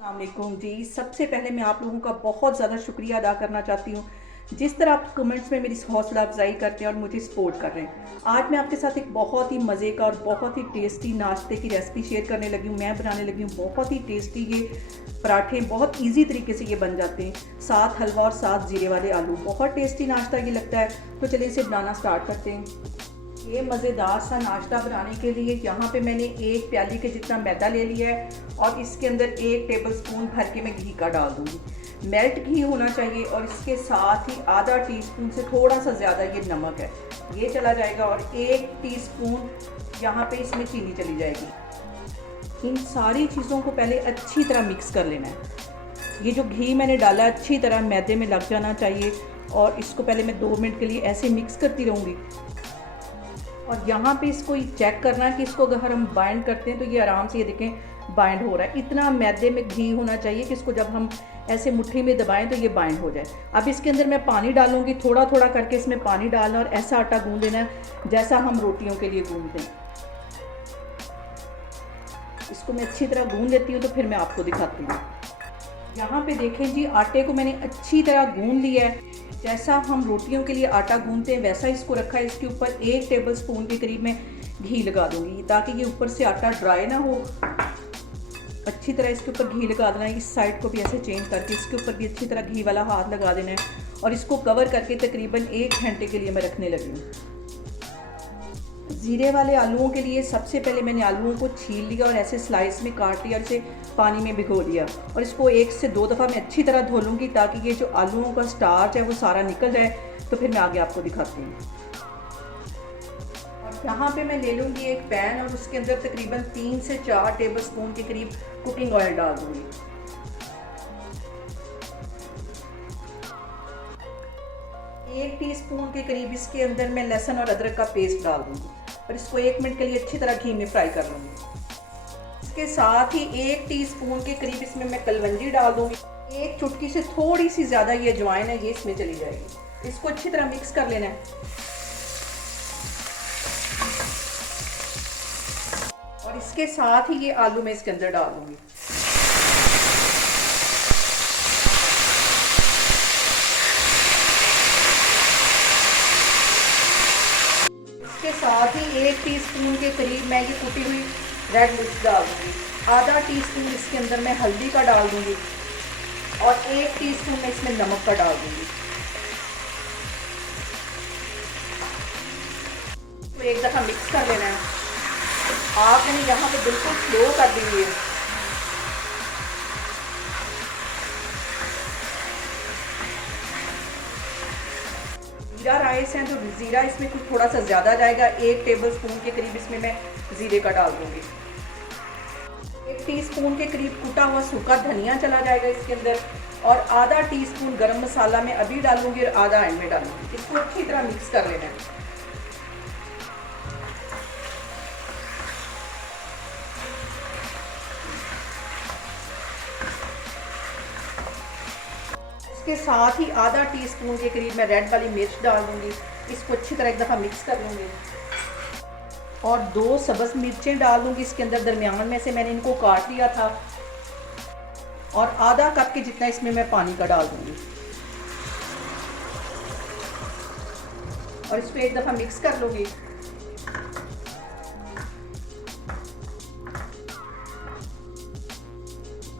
अस्सलामुअलैकुम जी। सबसे पहले मैं आप लोगों का बहुत ज़्यादा शुक्रिया अदा करना चाहती हूँ जिस तरह आप कमेंट्स में मेरी हौसला अफजाई करते हैं और मुझे सपोर्ट कर रहे हैं। आज मैं आपके साथ एक बहुत ही मज़े का और बहुत ही टेस्टी नाश्ते की रेसिपी शेयर करने लगी हूँ। मैं बनाने लगी हूँ बहुत ही टेस्टी ये पराठे। बहुत इजी तरीके से ये बन जाते हैं, साथ हलवा और साथ ज़ीरे वाले आलू। बहुत टेस्टी नाश्ता ये लगता है। तो चलिए इसे बनाना स्टार्ट करते हैं। ये मज़ेदार सा नाश्ता बनाने के लिए यहाँ पे मैंने एक प्याली के जितना मैदा ले लिया है और इसके अंदर 1 टेबलस्पून भर के मैं घी का डाल दूँगी। मेल्ट घी होना चाहिए और इसके साथ ही आधा टीस्पून से थोड़ा सा ज़्यादा ये नमक है, ये चला जाएगा और 1 टीस्पून यहाँ पे इसमें चीनी चली जाएगी। इन सारी चीज़ों को पहले अच्छी तरह मिक्स कर लेना है। ये जो घी मैंने डाला अच्छी तरह मैदे में लग जाना चाहिए और इसको पहले मैं 2 मिनट के लिए ऐसे मिक्स करती रहूँगी। और यहाँ पे इसको चेक करना है कि इसको अगर हम बाइंड करते हैं तो ये आराम से, ये देखें बाइंड हो रहा है। इतना मैदे में घी होना चाहिए कि इसको जब हम ऐसे मुट्ठी में दबाएं तो ये बाइंड हो जाए। अब इसके अंदर मैं पानी डालूंगी, थोड़ा थोड़ा करके इसमें पानी डालना और ऐसा आटा गूंद देना है जैसा हम रोटियों के लिए गूंदते हैं। इसको मैं अच्छी तरह गूंद लेती हूँ तो फिर मैं आपको दिखाती हूँ। यहाँ पे देखें जी, आटे को मैंने अच्छी तरह गूंद लिया है। जैसा हम रोटियों के लिए आटा गूंदते हैं वैसा इसको रखा है। इसके ऊपर 1 टेबलस्पून के करीब मैं घी लगा दूंगी ताकि ये ऊपर से आटा ड्राई ना हो। अच्छी तरह इसके ऊपर घी लगा देना है। इस साइड को भी ऐसे चेंज करके इसके ऊपर भी अच्छी तरह घी वाला हाथ लगा देना है और इसको कवर करके तकरीबन 1 घंटे के लिए मैं रखने लगी हूँ। ज़ीरे वाले आलूओं के लिए सबसे पहले मैंने आलूओं को छील लिया और ऐसे स्लाइस में काट लिया और इसे पानी में भिगो लिया और इसको 1 से 2 दफ़ा मैं अच्छी तरह धो लूँगी ताकि ये जो आलूओं का स्टार्च है वो सारा निकल जाए। तो फिर मैं आगे आपको दिखाती हूँ। और यहाँ पे मैं ले लूँगी एक पैन और उसके अंदर तकरीबन 3 से 4 टेबलस्पून के करीब कुकिंग ऑयल डाल दूँगी। 1 टीस्पून के करीब इसके अंदर मैं लहसुन और अदरक का पेस्ट डाल दूँगी और इसको 1 मिनट के लिए अच्छी तरह घी में फ्राई कर लूँगी। इसके साथ ही 1 टीस्पून के करीब इसमें मैं कलवंजी डाल दूँगी। 1 चुटकी से थोड़ी सी ज़्यादा ये अजवाइन है, ये इसमें चली जाएगी। इसको अच्छी तरह मिक्स कर लेना है और इसके साथ ही ये आलू मैं इसके अंदर डाल दूँगी। इसके साथ ही 1 टीस्पून के करीब मैं ये कुटी हुई रेड मिर्च डाल दूँगी। आधा टीस्पून इसके अंदर मैं हल्दी का डाल दूँगी और 1 टीस्पून मैं इसमें नमक का डाल दूँगी। तो एक दफ़ा मिक्स कर लेना है। आग मैंने यहाँ पे बिल्कुल स्लो कर दी हुई है। ज़ीरा राइस है तो ज़ीरा इसमें कुछ थोड़ा सा ज़्यादा जाएगा। 1 टेबलस्पून के करीब इसमें मैं ज़ीरे का डाल दूँगी। 1 टीस्पून के करीब कुटा हुआ सूखा धनिया चला जाएगा इसके अंदर और आधा टीस्पून गरम मसाला मैं अभी डालूंगी और आधा एंड में डालूंगी। इसको अच्छी तरह मिक्स कर लेना है। इसके साथ ही आधा टीस्पून के करीब मैं रेड वाली मिर्च डाल दूंगी। इसको अच्छी तरह एक दफ़ा मिक्स कर लूँगी और 2 सब्ज़ मिर्चें डाल दूँगी इसके अंदर। दरमियान में से मैंने इनको काट लिया था और आधा कप के जितना इसमें मैं पानी का डाल दूँगी और इसको एक दफ़ा मिक्स कर लूँगी।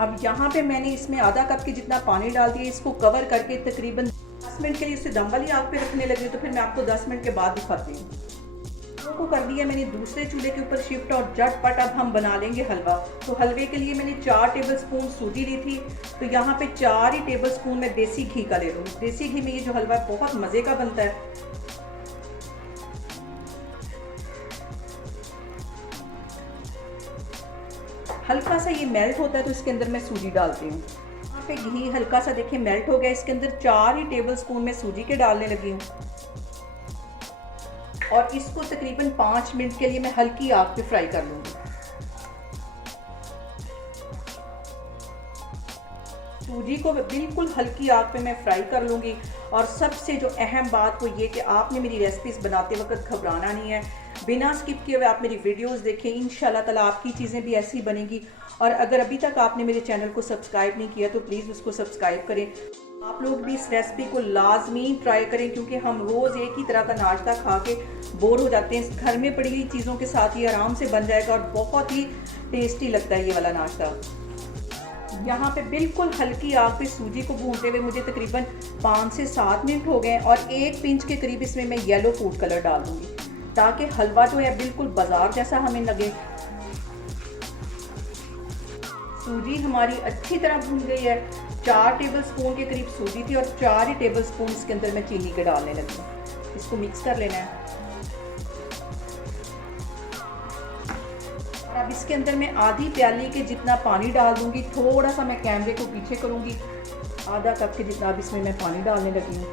अब यहाँ पे मैंने इसमें आधा कप के जितना पानी डाल दिया। इसको कवर करके तकरीबन 10 मिनट के लिए इसे दम वाली आग पे रखने लगी। तो फिर मैं आपको 10 मिनट के बाद दिखाती हूँ। को कर दिया मैंने दूसरे चूल्हे के ऊपर शिफ्ट और झटपट अब हम बना लेंगे हलवा। तो हलवे के लिए मैंने 4 टेबलस्पून सूजी ली थी, तो यहाँ पे 4 ही टेबलस्पून मैं देसी घी का ले लूँगी। देसी घी में ये जो हलवा है बहुत मज़े का बनता है। हल्का सा ये मेल्ट होता है तो इसके अंदर मैं सूजी डालती हूँ। यहाँ पे घी हल्का सा देखिए मेल्ट हो गया। इसके अंदर 4 ही टेबलस्पून मैं सूजी के डालने लगी हूँ और इसको तकरीबन 5 मिनट के लिए मैं हल्की आग पे फ्राई कर लूँगी। सूजी को बिल्कुल हल्की आग पे मैं फ्राई कर लूँगी। और सबसे जो अहम बात वो ये कि आपने मेरी रेसिपीज़ बनाते वक्त घबराना नहीं है। बिना स्किप किए हुए आप मेरी वीडियोस देखें। इंशाल्लाह ताला आपकी चीज़ें भी ऐसी बनेंगी और अगर अभी तक आपने मेरे चैनल को सब्सक्राइब नहीं किया तो प्लीज़ उसको सब्सक्राइब करें। आप लोग भी इस रेसिपी को लाजमी ट्राई करें, क्योंकि हम रोज़ एक ही तरह का नाश्ता खा के बोर हो जाते हैं। घर में पड़ी हुई चीज़ों के साथ ये आराम से बन जाएगा और बहुत ही टेस्टी लगता है ये वाला नाश्ता। यहाँ पे बिल्कुल हल्की आग पे सूजी को भूनते हुए मुझे तकरीबन 5 से 7 मिनट हो गए और 1 पिंच के करीब इसमें मैं येलो फूड कलर डाल दूँगी, ताकि हलवा जो है बिल्कुल बाजार जैसा हमें लगे। सूजी हमारी अच्छी तरह भून गई है। 4 टेबलस्पून के करीब सूजी थी और 4 ही टेबलस्पून इसके अंदर मैं चीनी के डालने लगी। इसको मिक्स कर लेना है। और अब इसके अंदर मैं आधी प्याली के जितना पानी डाल दूंगी। थोड़ा सा मैं कैमरे को पीछे करूंगी, आधा कप के जितना अब इसमें मैं पानी डालने लगी हूँ।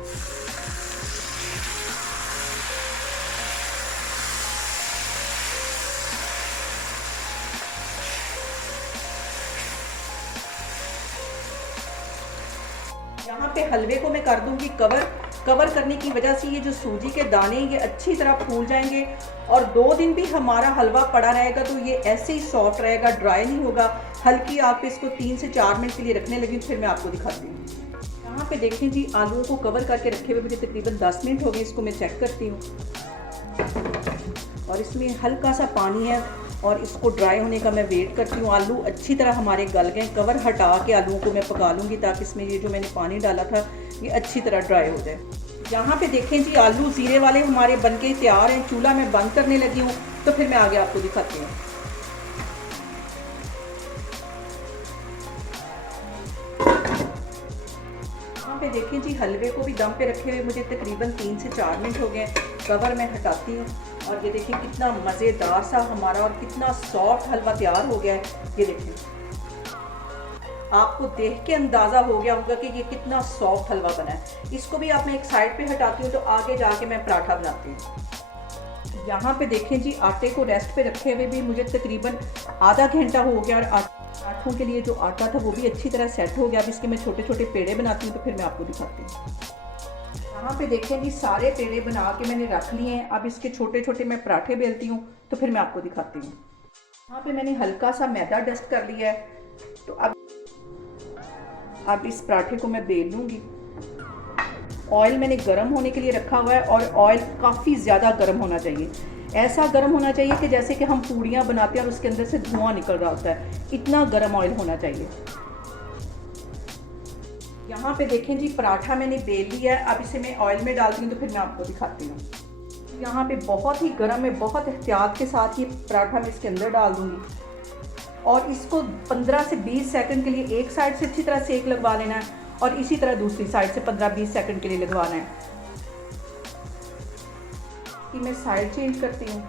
यहाँ पे हलवे को मैं कर दूंगी कवर करने की वजह से ये जो सूजी के दाने ये अच्छी तरह फूल जाएंगे और 2 दिन भी हमारा हलवा पड़ा रहेगा तो ये ऐसे ही सॉफ्ट रहेगा, ड्राई नहीं होगा। हल्की आग पे इसको 3 से 4 मिनट के लिए रखने लगी, फिर मैं आपको दिखाती हूँ। यहाँ पे देखें जी, आलूओं को कवर करके रखे हुए मुझे तकरीबन 10 मिनट हो गए। इसको मैं चेक करती हूँ और इसमें हल्का सा पानी है और इसको ड्राई होने का मैं वेट करती हूँ। आलू अच्छी तरह हमारे गल गए। कवर हटा के आलूओं को मैं पका लूँगी ताकि इसमें ये जो मैंने पानी डाला था ये अच्छी तरह ड्राई हो जाए। यहाँ पे देखें जी, आलू जीरे वाले हमारे बनके तैयार हैं। चूल्हा मैं बंद करने लगी हूँ, तो फिर मैं आगे आपको दिखाती हूँ। यहाँ पे देखें जी, हलवे को भी दम पे रखे हुए मुझे तकरीबन 3 से 4 मिनट हो गए। कवर मैं हटाती हूँ और ये देखें कितना मज़ेदार सा हमारा और कितना सॉफ्ट हलवा तैयार हो गया है। ये देखें, आपको देख के अंदाज़ा हो गया होगा कि ये कितना सॉफ्ट हलवा बना है। इसको भी आप मैं एक साइड पे हटाती हूँ तो आगे जाके मैं पराठा बनाती हूँ। यहाँ पे देखें जी, आटे को रेस्ट पे रखे हुए भी मुझे तकरीबन आधा घंटा हो गया और पराठों के लिए जो आटा था वो भी अच्छी तरह सेट हो गया। अब इसके मैं छोटे छोटे पेड़े बनाती हूँ तो फिर मैं आपको दिखाती हूँ। यहाँ पे देखें जी, सारे पेड़े बना के मैंने रख लिए हैं। अब इसके छोटे छोटे मैं पराठे बेलती हूँ तो फिर मैं आपको दिखाती हूँ। यहाँ पे मैंने हल्का सा मैदा डस्ट कर लिया है, तो अब इस पराठे को मैं बेल लूँगी। ऑयल मैंने गर्म होने के लिए रखा हुआ है और ऑयल काफ़ी ज़्यादा गर्म होना चाहिए। ऐसा गर्म होना चाहिए कि जैसे कि हम पूड़ियाँ बनाते हैं और उसके अंदर से धुआं निकल रहा होता है, इतना गर्म ऑयल होना चाहिए। यहाँ पे देखें जी, पराठा मैंने बेल लिया है। अब इसे मैं ऑयल में डालती हूँ तो फिर मैं आपको दिखाती हूँ। यहाँ पे बहुत ही गर्म है, बहुत एहतियात के साथ ये पराठा मैं इसके अंदर डाल दूँगी और इसको 15 से 20 सेकंड के लिए एक साइड से अच्छी तरह सेक लगवा लेना है और इसी तरह दूसरी साइड से 15-20 सेकंड के लिए लगवाना है। कि मैं साइड चेंज करती हूँ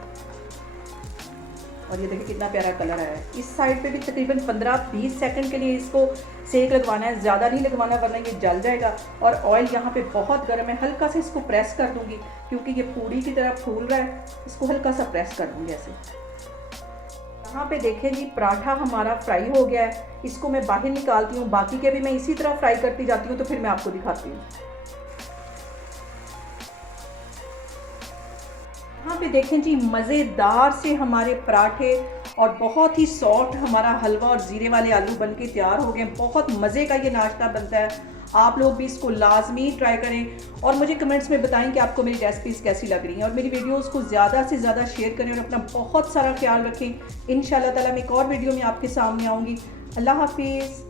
और ये देखिए कितना प्यारा कलर आया है। इस साइड पे भी तकरीबन 15-20 सेकंड के लिए इसको सेक लगवाना है, ज़्यादा नहीं लगवाना वरना ये जल जाएगा। और ऑयल यहाँ पे बहुत गर्म है। हल्का सा इसको प्रेस कर दूँगी क्योंकि ये पूड़ी की तरह फूल रहा है। इसको हल्का सा प्रेस कर दूँगी ऐसे। यहाँ पे देखें जी, पराठा हमारा फ्राई हो गया है। इसको मैं बाहर निकालती हूँ। बाकी के भी मैं इसी तरह फ्राई करती जाती हूँ तो फिर मैं आपको दिखाती हूँ। यहाँ पे देखें जी, मज़ेदार से हमारे पराठे और बहुत ही सॉफ्ट हमारा हलवा और ज़ीरे वाले आलू बनके तैयार हो गए। बहुत मज़े का ये नाश्ता बनता है। आप लोग भी इसको लाजमी ट्राई करें और मुझे कमेंट्स में बताएं कि आपको मेरी रेसिपीज़ कैसी लग रही हैं और मेरी वीडियोस को ज़्यादा से ज़्यादा शेयर करें और अपना बहुत सारा ख्याल रखें। इंशाल्लाह ताला मैं एक और वीडियो में आपके सामने आऊँगी। अल्लाह हाफिज़।